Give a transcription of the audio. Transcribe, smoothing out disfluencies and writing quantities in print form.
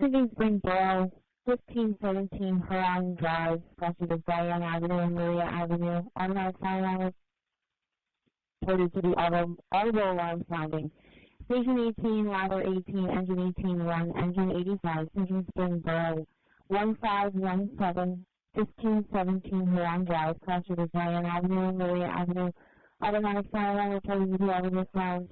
Singing Spring Borough, 1517 Hahn Drive, crossing of Diane Avenue and Maria Avenue. Automatic fire alarm reported to the audible alarm sounding. Station 18, ladder 18, engine 18, 1, engine 85, Singing Spring Borough, 1517, 1517 Hahn Drive, crossing of Diane Avenue and Maria Avenue. Automatic fire alarm reported to the audible sound.